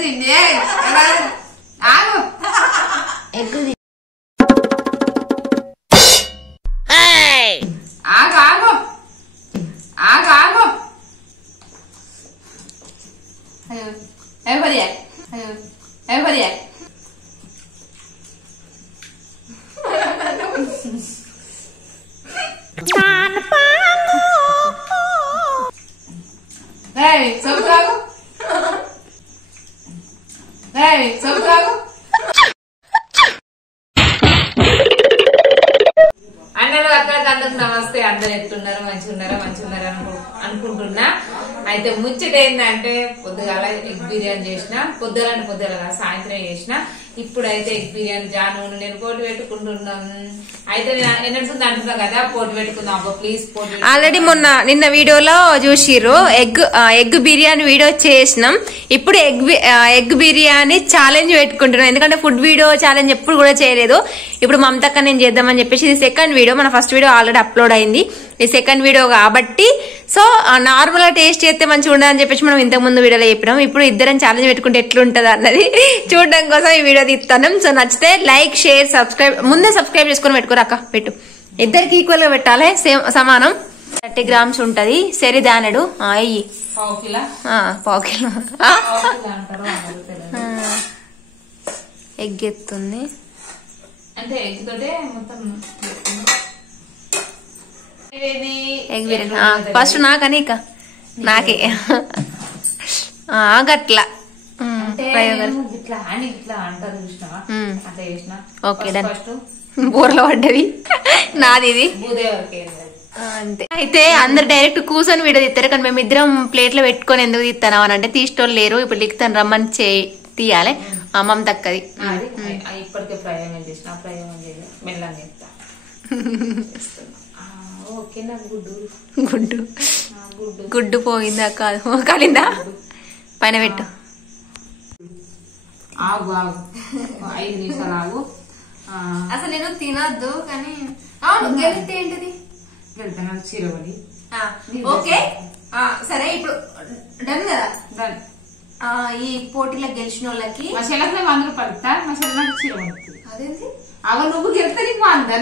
తిండి ఆగు ఎగ్ ఆగు ఆగు ఆగు ఆగు అయ్యో ఎవరి అయ్యో ఎవరి చెబుతాగు చెబుతాగు అన్నలు అక్కడికి అందరికి నమస్తే. అందరు ఎట్లున్నారో మంచిగా అనుకుంటున్నా. అయితే ముచ్చట ఏంటంటే పొద్దుగాల ఎగ్ బిర్యానీ చేసిన, పొద్దుగాల సాయంత్రం చేసిన. ఇప్పుడైతే ఎగ్ బిర్యానీ జాను నేను పోటీ పెట్టుకుంటున్నాం. అయితే ఎన్నడుంది అంటున్నా కదా, పోటీ పెట్టుకుందాం అబ్బా ప్లీజ్ పోటీ. ఆల్రెడీ నిన్న వీడియోలో చూసిర్రు ఎగ్ బిర్యానీ వీడియో చేసినాం. ఇప్పుడు ఎగ్ బిర్యానీ ఛాలెంజ్ పెట్టుకుంటున్నాం. ఎందుకంటే ఫుడ్ వీడియో ఛాలెంజ్ ఎప్పుడు కూడా చేయలేదు. ఇప్పుడు మమతక్క నేను చేద్దామని చెప్పేసి ఇది సెకండ్ వీడియో. మన ఫస్ట్ వీడియో ఆల్రెడీ అప్లోడ్ అయింది, ఇది సెకండ్ వీడియో కాబట్టి సో నార్మల్ గా టేస్ట్ చేస్తే మంచిగా ఉండదని చెప్పేసి మనం ఇంతకు ముందు వీడియోలో చెప్పినాం. ఇప్పుడు ఇద్దరం ఛాలెంజ్ పెట్టుకుంటే ఎట్లుంటది అన్నది చూడడం కోసం ఈ వీడియో తీస్తాను. సో నచ్చితే లైక్ షేర్ సబ్స్క్రైబ్, ముందే సబ్స్క్రైబ్ చేసుకుని పెట్టుకోరు అక్క, పెట్టు. ఇద్దరికి ఈక్వల్ గా పెట్టాలి, సేమ్ సమానం. 30 grams ఉంటది సెరిదానెడు. అయ్యి పావు కిలో ఎగ్ ఎత్తుంది అంటే ఎగ్ తోటే మొత్తం ఎగ్ బిర్యానీ ఫస్ట్ నాకని ఇక నాకే గట్లా ఓకే డన్. బోర్లో పడ్డది నాది ఇది అంతే. అయితే అందరు డైరెక్ట్ కూర్చొని వీడియో తీస్తారు, కానీ మేము ఇద్దరం ప్లేట్ లో పెట్టుకొని ఎందుకు తీస్తాను అని అంటే తీసేటోళ్ళు లేరు. ఇప్పుడు లిక్తాను రమ్మని తీయాలి. అమ్మమ్మ తక్కది ఇప్పటికే ప్రయోగం చేసిన, ప్రయోగం చేయలేదు మెల్లగా గుడ్డు పోయిందా కాదు కాలిందా పైన పెట్టు. ఆగు ఆగు 5 నిమిషాలు ఆగు. అసలు నేను తినద్దు కానీ అవును గెలిస్తే ఏంటిది వెళ్తాను చీరవడి. ఓకే సరే ఇప్పుడు డన్ కదా. డన్. ఈ పోటీలో గెలిచిన వాళ్ళకి మా చెల్లెకి 100 రూపాయలు ఇస్తా, మా చెల్లె నాకు చీర పడుతుంది. అదేంటి అవ నువ్వు గెలిస్తే నీకు 100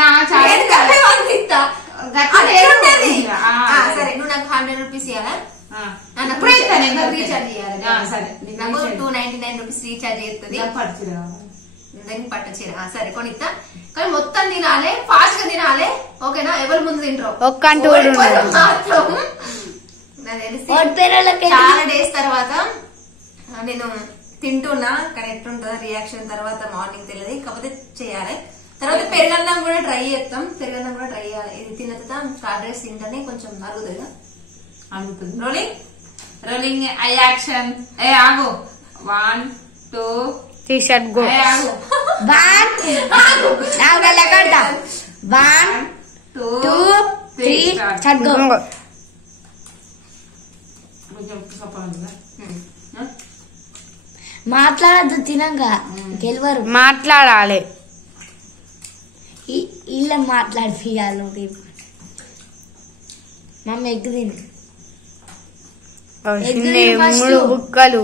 నా సరే నువ్వు నాకు 100 రూపీస్ ఇవ్వాలా? రీఛార్జ్ చేయాలి. నాకు 299 రూపీస్ రీఛార్జ్ చేస్తుంది. దానికి పట్టు చీర సరే కొనిస్తా, కానీ మొత్తం తినాలి, ఫాస్ట్ గా తినాలి ఓకేనా? ఎవరు ముందు తింటారు చాలా డేస్ తర్వాత నేను తింటున్నా, కానీ ఎట్లుంటుందో రియాక్షన్ తర్వాత మార్నింగ్ తెలియదు, కాకపోతే చేయాలి. తర్వాత పెరుగన్నం కూడా ట్రై చేస్తాం, పెరుగన్నం కూడా ట్రై చేయాలి. ఇది తిన్న తర్వాత స్టార్ట్ రైస్ తింటేనే కొంచెం అరుగుతుంది అరుగుతుంది. రోలింగ్ రోలింగ్ ఐ యాక్షన్. ఏ ఆగు 1 2 టీ-షర్ట్ గో. 1 2 3 shirt go. మాట్లాడద్దు తినంగా గెలవరు, మాట్లాడాలి. ఇలా మాట్లాడిపియాలి. మమ్మీ ఎగ్ తిని 3 బుక్కలు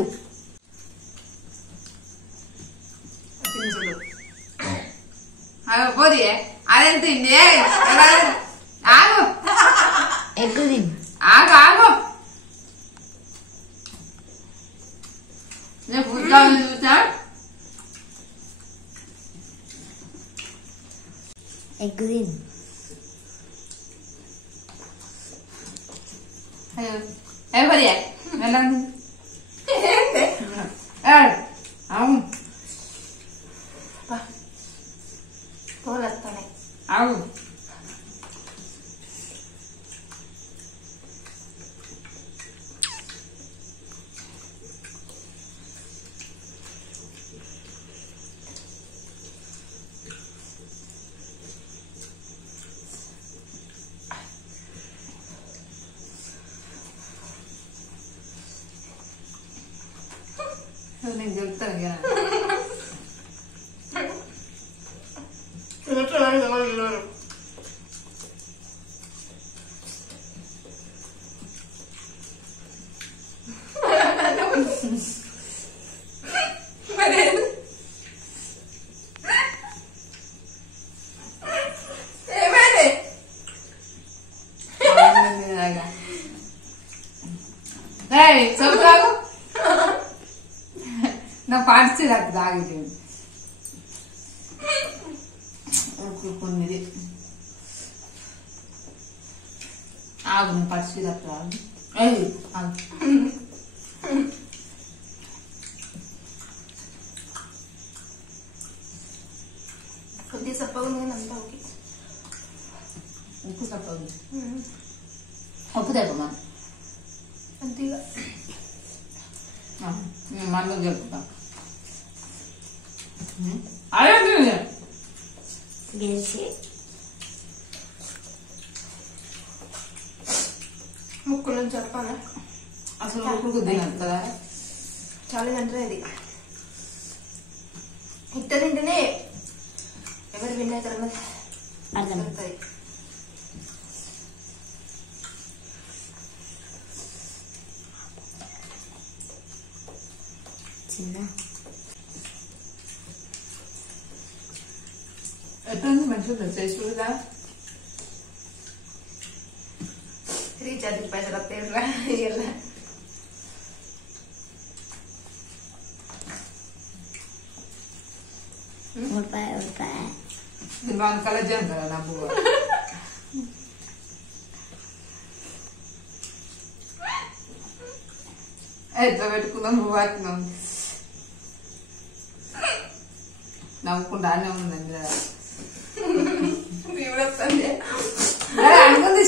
పోది అదేంత ఆగు ఎగ్ తిని ఆగు ఆగు. నేను పుట్టాను చూసా ఎగ్ తిని ఎవరి అవును అవు నేను చెప్తాను కదా నా పార్టీ అది తాగింది కొన్నిది ఆగు పరిస్థితి కొద్దిగా సప్పగా ఉంది అంతా ఓకే. ఉప్పు తప్ప ఉప్పు తప్ప అంతేగా మనలో జరుపుతాం అదే గెలిచి ముక్కు నుంచి చెప్పాలా అసలు ముక్కుకు తినదు కదా చాలా అంటే ఇది ఇద్దరు తింటేనే ఎవరు విన్నాక అర్థం చిన్న ఎట్లుంది మంచిగా చేస్తుందా రీఛార్జ్ పైసలు వస్తాయిరా ఇలా రూపాయి రూపాయి వాళ్ళ కలజం కదా నా బువ్వ ఎట్లా పెట్టుకుందాం బువ్వాకినాం నవ్వుకుంటా అనే ఉందండి వస్తుంది అనుకుంది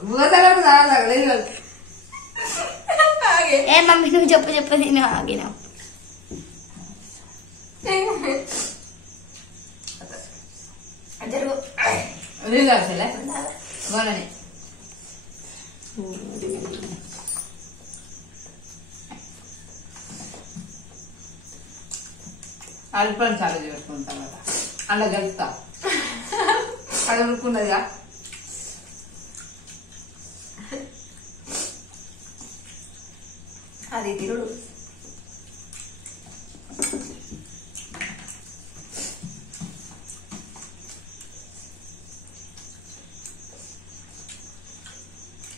బువ్వతలకు తాగలేదు ఏ మమ్మీ నువ్వు చెప్పు నేను ఆగినా జరుగు నీళ్ళే గోలని అల్పని చాలా చేసుకుంటాం కదా అలా కలుపుతా అది ఉడుకున్నదిగా అది తిరుడు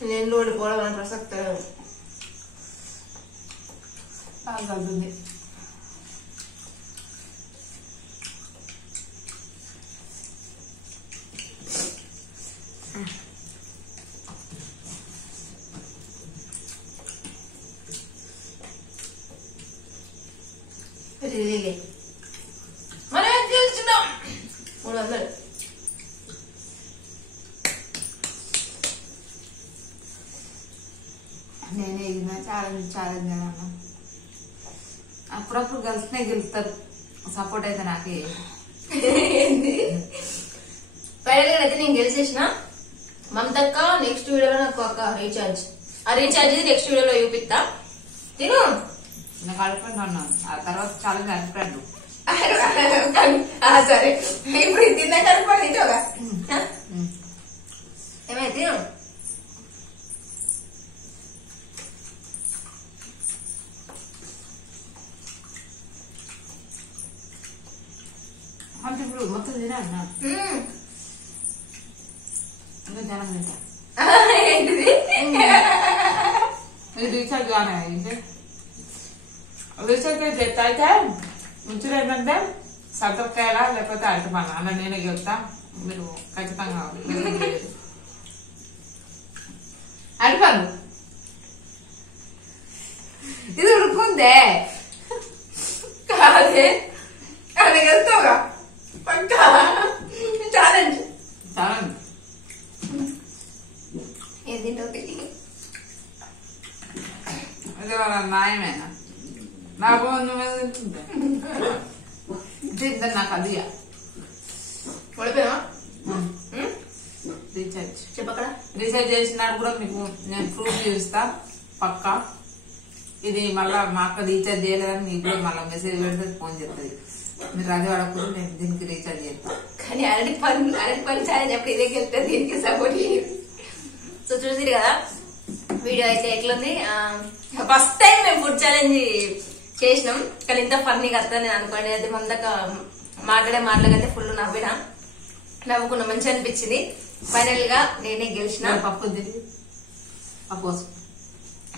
నేను ఓడిపోవడం అనే ప్రసక్తి లేదు. కలుపుతుంది మనం ఏం చేస్తున్నాం 300 నేనే ఇది ఛాలెంజ్ అన్నా అప్పుడప్పుడు గెలిచినే గెలుస్తారు సపోర్ట్ అయితే నాకే ఫైనల్ అయితే నేను గెలిచేసిన మమతక్క నెక్స్ట్ వీడియోలో నాకు ఒక రీఛార్జ్ ఆ రీఛార్జ్ నెక్స్ట్ వీడియోలో చూపిస్తా తిను నాకు అడిపోయింది అన్నాను ఆ తర్వాత ఛాలెంజ్ అడిపోయాడు సరే ఇప్పుడు తిన్నా కనుకోండి ఇంకోగా ఏమైతే అంటే ఇప్పుడు మొత్తం తినా అన్నా ఇంకా జనం తింటా ఏంటిది ఇది రీఛార్జ్ కానే అయితే రీఛార్జ్ చెప్తా అయితే ముంచులు ఏంటంటే సతొక్కాయలా లేకపోతే అరటిపండు అన్న నేనే చెప్తా మీరు ఖచ్చితంగా అరటిపండు ఇది ఉడుకుందే కాదే అది వెళ్తావుగా పక్కా ఛాలెంజ్ చాలా ఏం తింటావు అది వాళ్ళ న్యాయమేనా నా బాగుంది తింటుందే నాకు అది ఓడిపోయావా రీఛార్జ్ చెప్పక్కడ రీఛార్జ్ చేసినాడు కూడా మీకు నేను ప్రూఫ్ చూస్తా పక్కా ఇది మళ్ళా మా అక్క రీఛార్జ్ చేయలేదని మీకు కూడా మళ్ళీ మెసేజ్ పెడితే ఫోన్ చేస్తుంది మీరు అది వాడకుండా నేను దీనికి రీఛార్జ్ చేస్తాను కానీ అరటి పని ఛాలెంజ్ అప్పుడు ఇదే వెళ్తే దీనికి సపోర్ట్ చేయదు సో చూసిరు కదా వీడియో అయితే ఎట్లుంది ఫస్ట్ టైం మేము ఫుడ్ ఛాలెంజ్ చేసినాం కానీ ఇంత ఫన్నీగా వస్తుంది నేను అనుకోండి అయితే ముందక మాట్లాడే మాటలకైతే ఫుల్ నవ్వినా నవ్వుకున్నా, మంచిగా అనిపించింది. ఫైనల్ గా నేనే గెలిచిన. పప్పు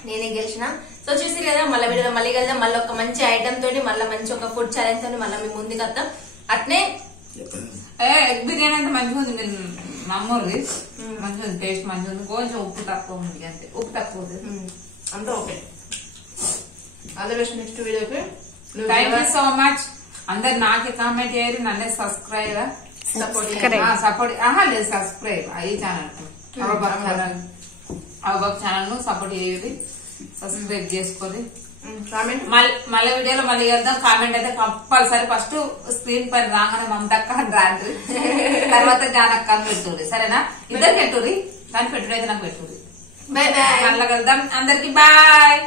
నేనే గెలిచిన. సో చూసారు కదా, మళ్ళీ వీడియోలో మళ్ళీ వెళ్దాం. మళ్ళీ ఒక మంచి ఐటమ్ తోటి, మళ్ళీ మంచి ఒక ఫుడ్ ఛాలెంజ్ తోటి మళ్ళీ మీ ముందుకు వద్దాం. అట్నే ఎగ్ బిర్యానీ అంటే మంచిగా ఉంది. నేను నమ్మూరిది మంచిగా ఉంది, టేస్ట్ మంచిగా ఉంది. కొంచెం ఉప్పు తక్కువ ఉంది అంతే, ఉప్పు తక్కువ ఉంది. అంతా ఓకే. అదే నెక్స్ట్ వీడియోకి. Thank you so much. అందరు నాకే కామెంట్ చేయరు, నన్నే సబ్స్క్రైబ్ సపోర్ట్ సపోర్ట్ లేదు సబ్స్క్రైబ్ ఈ ఛానల్ అవబాక్ ఛానల్ ను సపోర్ట్ చేయరు, సబ్స్క్రైబ్ చేసుకోరు. మళ్ళీ వీడియోలో మళ్ళీ చేద్దాం. కామెంట్ అయితే కంపల్సరీ ఫస్ట్ స్క్రీన్ పైన రాగానే మమతక్క అని రాండి, తర్వాత జానక్క అని పెట్టుర్రి. సరేనా? ఇద్దరు పెట్టుర్రి, కానీ పెట్టుడైతే నాకు పెట్టుర్రి. By by. మళ్ళీ కలుద్దాం. అందరికి బాయ్.